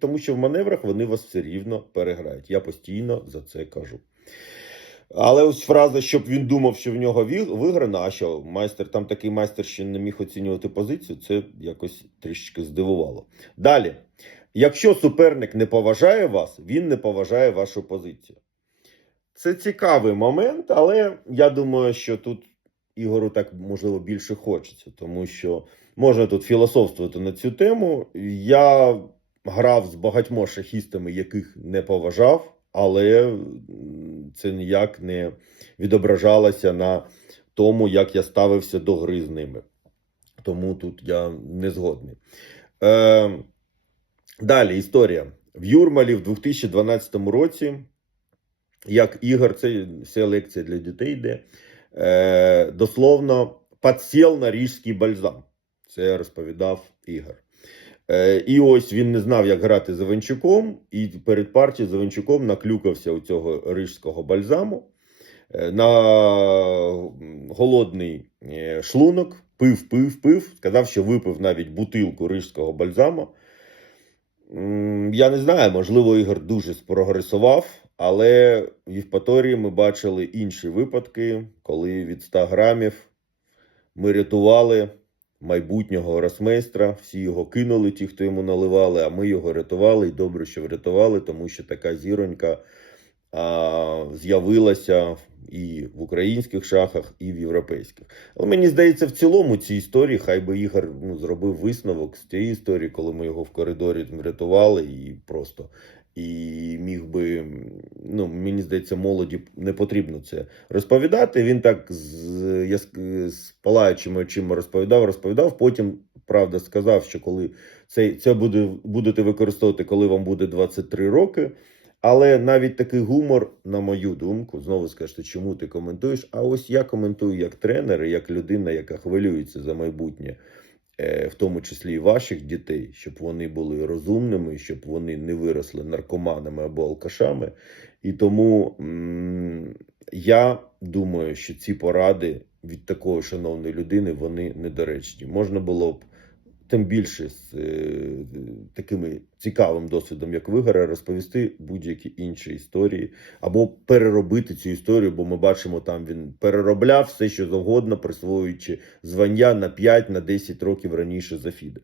тому що в маневрах вони вас все рівно переграють. Я постійно за це кажу. Але ось фраза, щоб він думав, що в нього виграно, а що майстер там такий майстер, що не міг оцінювати позицію, це якось трішечки здивувало. Далі, якщо суперник не поважає вас, він не поважає вашу позицію. Це цікавий момент, але я думаю, що тут Ігору так можливо більше хочеться, тому що можна тут філософствувати на цю тему. Я грав з багатьма шахістами, яких не поважав, але це ніяк не відображалося на тому, як я ставився до гри з ними. Тому тут я не згодний. Е, далі історія. В Юрмалі в 2012 році, як Ігор, це вся лекція для дітей йде, е, дословно підсіл на ріжський бальзам. Це розповідав Ігор. Е, і ось він не знав, як грати з Іванчуком, і перед партією з Іванчуком наклюкався у цього рижського бальзаму. Е, на голодний е, шлунок, пив, пив, пив, сказав, що випив навіть бутилку рижського бальзаму. Я не знаю, можливо, Ігор дуже спрогресував, але в Євпаторії ми бачили інші випадки, коли від 100 грамів ми рятували майбутнього росмейстра. Всі його кинули, ті, хто йому наливали, а ми його рятували. І добре, що врятували, тому що така зіронька з'явилася і в українських шахах, і в європейських. Але мені здається, в цілому ці історії, хай би Ігор ну, зробив висновок з цієї історії, коли ми його в коридорі врятували і просто. І міг би, ну мені здається, молоді не потрібно це розповідати. Він так з, я з палаючими очима розповідав, розповідав. Потім, правда, сказав, що коли це, це буде, будете використовувати, коли вам буде 23 роки. Але навіть такий гумор, на мою думку, знову скажете, чому ти коментуєш? А ось я коментую як тренер, як людина, яка хвилюється за майбутнє, в тому числі і ваших дітей, щоб вони були розумними, щоб вони не виросли наркоманами або алкашами. І тому я думаю, що ці поради від такої шановної людини вони недоречні. Можна було б тим більше з е, такими цікавим досвідом, як вигора, розповісти будь-які інші історії або переробити цю історію, бо ми бачимо, там він переробляв все, що завгодно, присвоюючи звання на 5 на 10 років раніше за Фіде.